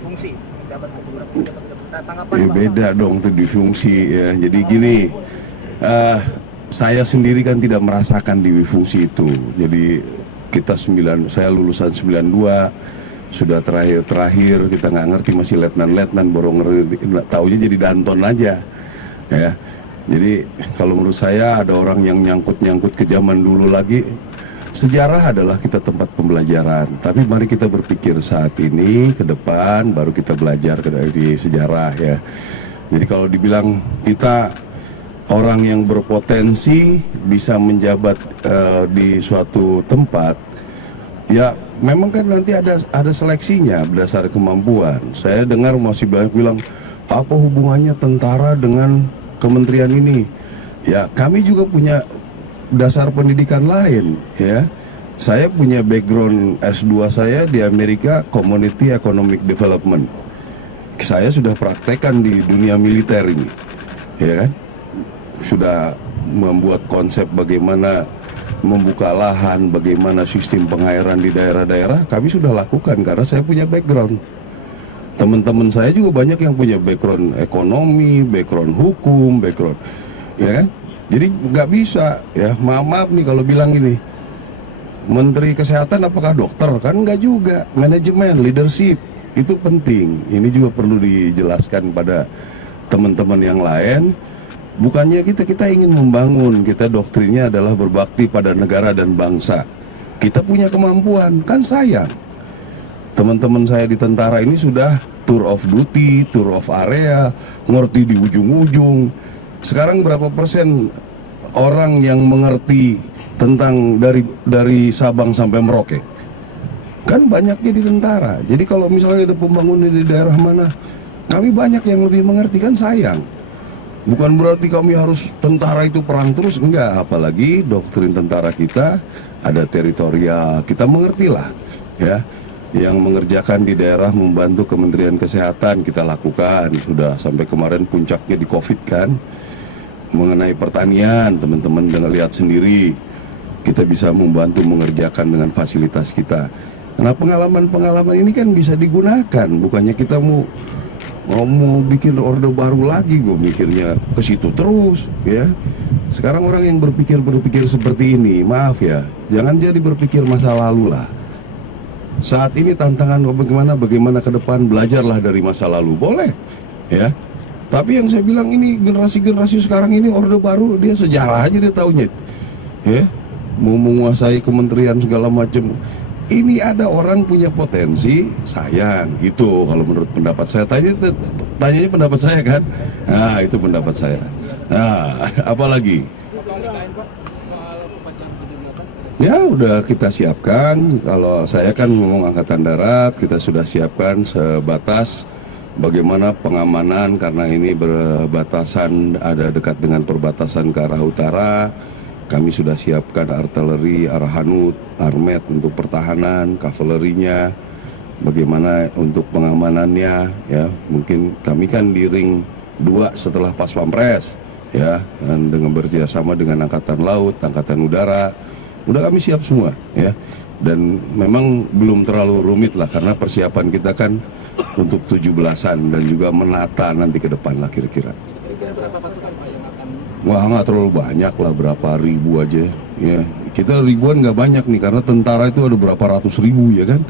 fungsi jabat ke beberapa pejabat. Tanggapan Ya, beda dong tuh di fungsi ya. Jadi gini, saya sendiri kan tidak merasakan di fungsi itu. Jadi saya lulusan 92, sudah terakhir kita nggak ngerti, masih letnan baru ngerti, taunya jadi Danton aja ya. Jadi kalau menurut saya ada orang yang nyangkut ke zaman dulu lagi. Sejarah adalah kita tempat pembelajaran, tapi mari kita berpikir saat ini ke depan, baru kita belajar dari sejarah ya. Jadi kalau dibilang kita orang yang berpotensi bisa menjabat di suatu tempat, ya memang kan nanti ada seleksinya berdasarkan kemampuan. Saya dengar masih banyak bilang, apa hubungannya tentara dengan kementerian ini? Ya kami juga punya dasar pendidikan lain ya. Saya punya background S2 saya di Amerika, Community Economic Development. Saya sudah praktekkan di dunia militer ini ya kan. Sudah membuat konsep bagaimana membuka lahan, bagaimana sistem pengairan di daerah-daerah, kami sudah lakukan karena saya punya background. Teman-teman saya juga banyak yang punya background ekonomi, background hukum, background ya kan. Jadi nggak bisa ya, maaf nih kalau bilang gini, Menteri Kesehatan apakah dokter? Kan nggak juga. Manajemen, leadership itu penting. Ini juga perlu dijelaskan pada teman-teman yang lain. Bukannya kita ingin membangun, kita doktrinnya adalah berbakti pada negara dan bangsa. Kita punya kemampuan, kan sayang. Teman-teman saya di tentara ini sudah tour of duty, tour of area, ngerti di ujung-ujung. Sekarang berapa persen orang yang mengerti tentang dari Sabang sampai Merauke? Kan banyaknya di tentara. Jadi kalau misalnya ada pembangunan di daerah mana, kami banyak yang lebih mengerti, kan sayang. Bukan berarti kami harus tentara itu perang terus, enggak. Apalagi doktrin tentara kita ada teritorial, kita mengertilah ya. Yang mengerjakan di daerah membantu Kementerian Kesehatan kita lakukan, sudah sampai kemarin puncaknya di COVID kan. Mengenai pertanian, teman-teman dengan lihat sendiri, kita bisa membantu mengerjakan dengan fasilitas kita. Karena pengalaman-pengalaman ini kan bisa digunakan, bukannya kita mau bikin orde baru lagi. Gue mikirnya ke situ terus ya. Sekarang orang yang berpikir seperti ini, maaf ya, jangan jadi berpikir masa lalu lah. Saat ini tantangan bagaimana ke depan, belajarlah dari masa lalu, boleh ya. Tapi yang saya bilang ini generasi sekarang ini orde baru, dia sejarah aja dia taunya ya, mau menguasai kementerian segala macam. Ini ada orang punya potensi, sayang itu kalau menurut pendapat saya. Tanyanya pendapat saya kan. Nah itu pendapat saya. Nah apalagi ya udah kita siapkan. Kalau saya kan ngomong angkatan darat, kita sudah siapkan sebatas bagaimana pengamanan, karena ini berbatasan, ada dekat dengan perbatasan ke arah utara. Kami sudah siapkan artileri, arhanut, armet untuk pertahanan, kavalerinya, bagaimana untuk pengamanannya ya. Mungkin kami kan di ring 2 setelah Pas Pampres ya, dan dengan bekerjasama dengan Angkatan Laut, Angkatan Udara, udah kami siap semua ya. Dan memang belum terlalu rumit lah, karena persiapan kita kan untuk 17-an dan juga menata nanti ke depan lah kira-kira. Wah nggak terlalu banyak lah, berapa ribu aja ya. Kita ribuan nggak banyak nih, karena tentara itu ada berapa ratus ribu ya kan.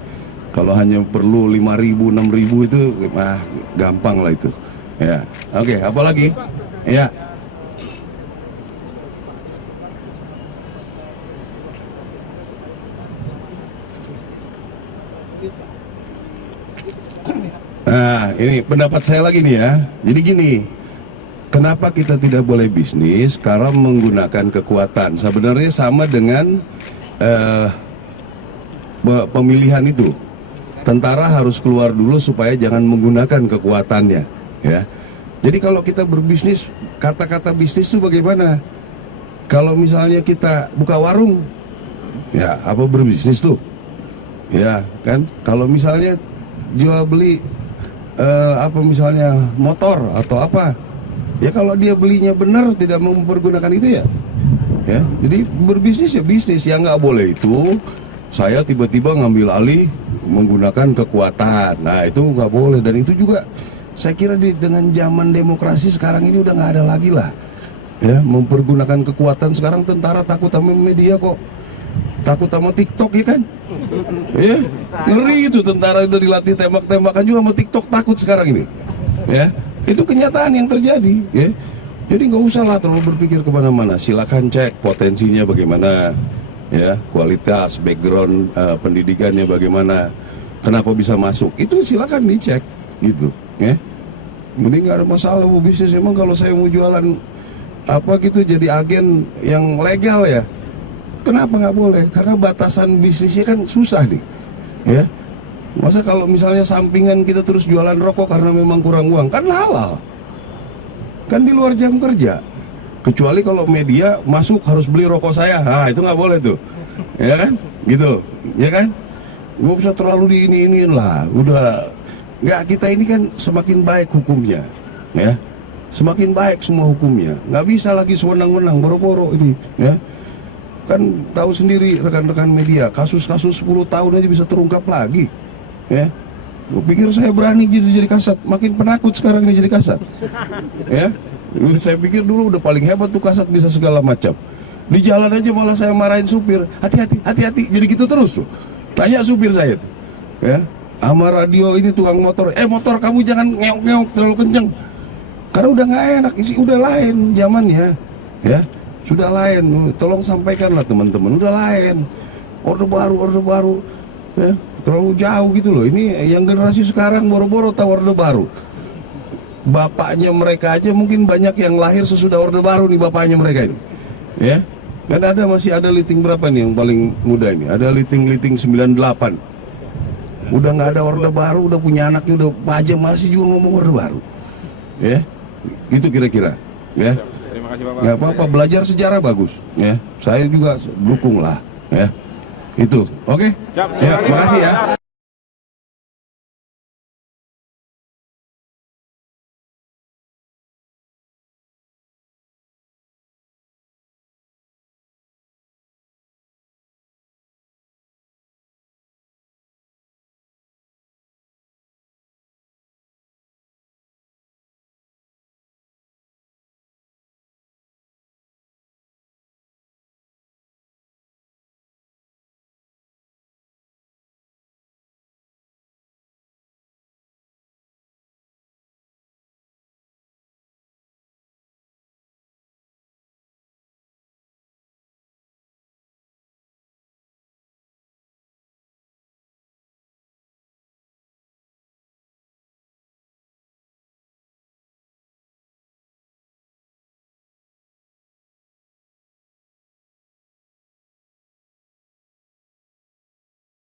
Kalau hanya perlu 5.000, 6.000 itu gampang lah itu ya. Oke, apa lagi ya. Nah ini pendapat saya lagi nih ya. Jadi gini, kenapa kita tidak boleh bisnis? Karena menggunakan kekuatan. Sebenarnya sama dengan pemilihan itu. Tentara harus keluar dulu supaya jangan menggunakan kekuatannya ya. Jadi kalau kita berbisnis, kata-kata bisnis itu bagaimana? Kalau misalnya kita buka warung, ya apa berbisnis tuh? Ya kan, kalau misalnya jual beli misalnya motor atau apa, ya kalau dia belinya benar, tidak mempergunakan itu ya. Jadi berbisnis ya bisnis, ya nggak boleh itu saya tiba-tiba ngambil alih menggunakan kekuatan. Nah itu nggak boleh, dan itu juga saya kira dengan zaman demokrasi sekarang ini udah nggak ada lagi lah ya mempergunakan kekuatan. Sekarang tentara takut sama media kok, takut sama TikTok ya kan ya, ngeri itu, tentara udah dilatih tembak-tembakan juga sama TikTok, takut sekarang ini ya. Itu kenyataan yang terjadi ya. Jadi nggak usah lah terlalu berpikir kemana-mana, silakan cek potensinya bagaimana ya, kualitas background pendidikannya bagaimana, kenapa bisa masuk, itu silakan dicek gitu ya. Jadi nggak ada masalah mau bisnis. Emang kalau saya mau jualan apa gitu jadi agen yang legal ya, kenapa nggak boleh? Karena batasan bisnisnya kan susah nih ya. Masa kalau misalnya sampingan kita terus jualan rokok karena memang kurang uang, kan halal, kan di luar jam kerja. Kecuali kalau media masuk harus beli rokok saya, nah itu nggak boleh tuh ya kan, gitu ya kan. Nggak usah terlalu diiniin lah, udah. Nggak, kita ini kan semakin baik hukumnya ya, semakin baik semua hukumnya, nggak bisa lagi sewenang-wenang boro-boro ini ya. Kan tahu sendiri rekan-rekan media, kasus-kasus 10 tahun aja bisa terungkap lagi ya. Gue pikir saya berani jadi kasat, makin penakut sekarang ini jadi kasat ya. Saya pikir dulu udah paling hebat tuh kasat, bisa segala macam. Di jalan aja malah saya marahin supir, hati-hati, jadi gitu terus tuh. Tanya supir saya tuh ya, sama radio ini tukang motor, motor kamu jangan ngeok-ngeok terlalu kenceng, karena udah nggak enak, udah lain zamannya ya, sudah lain. Tolong sampaikanlah teman-teman, udah lain, orde baru ya, terlalu jauh gitu loh. Ini yang generasi sekarang boro-boro tahu orde baru, bapaknya mereka aja mungkin banyak yang lahir sesudah orde baru nih, bapaknya mereka ini ya. Kan ada, masih ada Liting berapa nih yang paling muda ini, ada Liting 98, udah nggak ada orde baru, udah punya anaknya, udah pajak, masih juga ngomong orde baru ya. Gitu kira-kira ya. Terima kasih Bapak. Nggak apa-apa, belajar sejarah bagus ya, saya juga dukung lah ya. Itu oke. Siap, Ya, terima kasih ya.